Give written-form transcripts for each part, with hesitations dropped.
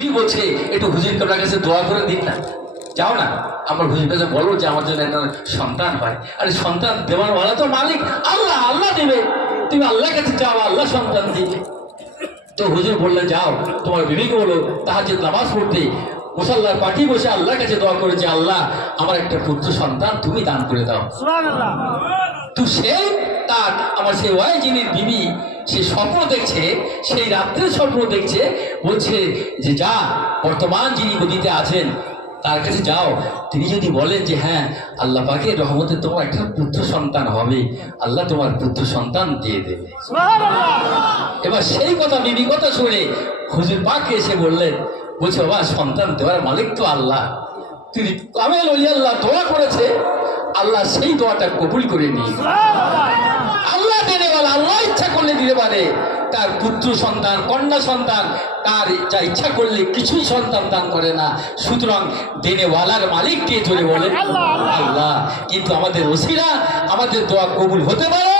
কি বলছে একটু হুজুর কেবলার কাছে দোয়া করে দিন না, যাও না আমার হুজুর কাছে বলো যে আমার জন্য একটা সন্তান হয়। আরে সন্তান দেওয়ার ওয়ালা তো মালিক আল্লাহ, আল্লাহ দেবে, তুমি আল্লাহর কাছে যাও, আল্লাহ সন্তান দিবে। তো হুজুর বললেন যাও তোমার বিবিকে বলো তাহাজ্জুদ নামাজ পড়তে মুসাল্লার পাঠি বসে আল্লাহর কাছে দোয়া করেছে, আল্লাহ আমার একটা পুত্র সন্তান তুমি দান করে দাও। সুবহানাল্লাহ। তো সেই তার আমার সেই ওয়াইজিনের বিবি সে স্বপ্ন দেখছে, সেই রাত্রে স্বপ্ন দেখছে, বলছে যে যা বর্তমান যিনি গদিতে আছেন তার কাছে যাও, তিনি যদি বলেন যে হ্যাঁ আল্লাহ পাকের রহমতে তোমার একটা পুত্র সন্তান হবে, আল্লাহ তোমার পুত্র সন্তান দিয়ে দেবে। সুবহানাল্লাহ। এবার সেই কথা বিবি কথা শুনে হুজুর পাককে এসে বললেন, বলছে বাবা সন্তান দেওয়ার মালিক তো আল্লাহ, তিনি কামেল ওই আল্লাহ দোয়া করেছে, আল্লাহ সেই দোয়াটা কবুল করে নিয়ে আল্লাহ দেনে বলা, আল্লাহ ইচ্ছা করলে দিতে পারে তার পুত্র সন্তান কন্যা সন্তান, তার যা ইচ্ছা করলে কিছুই সন্তান দান করে না। সুতরাং দেনেওয়ালার মালিককে ধরে বলে আল্লাহ। কিন্তু আমাদের ওসিরা আমাদের দোয়া কবুল হতে পারে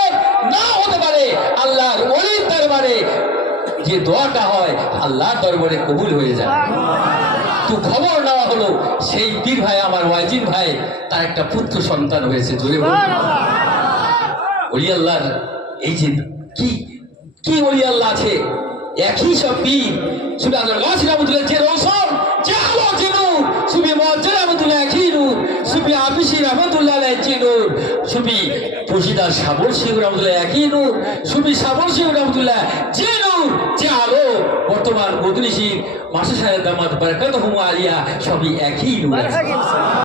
না হতে পারে, আল্লাহর ওলির দরবারে যে দোয়াটা হয় আল্লাহর দরবারে কবুল হয়ে যায়। তো খবর নেওয়া হলো সেই পীর ভাই আমার ওয়াজিন ভাই তার একটা পুত্র সন্তান হয়েছে। জোরে বলুন ওলি আল্লাহর এই যে কি কি ওলি আল্লাহ আছে, একই সব পীর শুধু আল্লাহ রহমতুল্লাহ যে রৌশন যে আলো যে নূর সুবি মুআজ্জল রহমতুল্লাহ একই নূর সুবি আবিশি রহমতুল্লাহ একই নূর সুবি পশিদার সাবর সিং রহমতুল্লাহ একই নূর সুবি সাবর সিং রহমতুল্লাহ যে নূর যে আলো বর্তমান বদলিশি মাসে সাহেব দামাত বারাকাতুহু আলিয়া সবই একই নূর।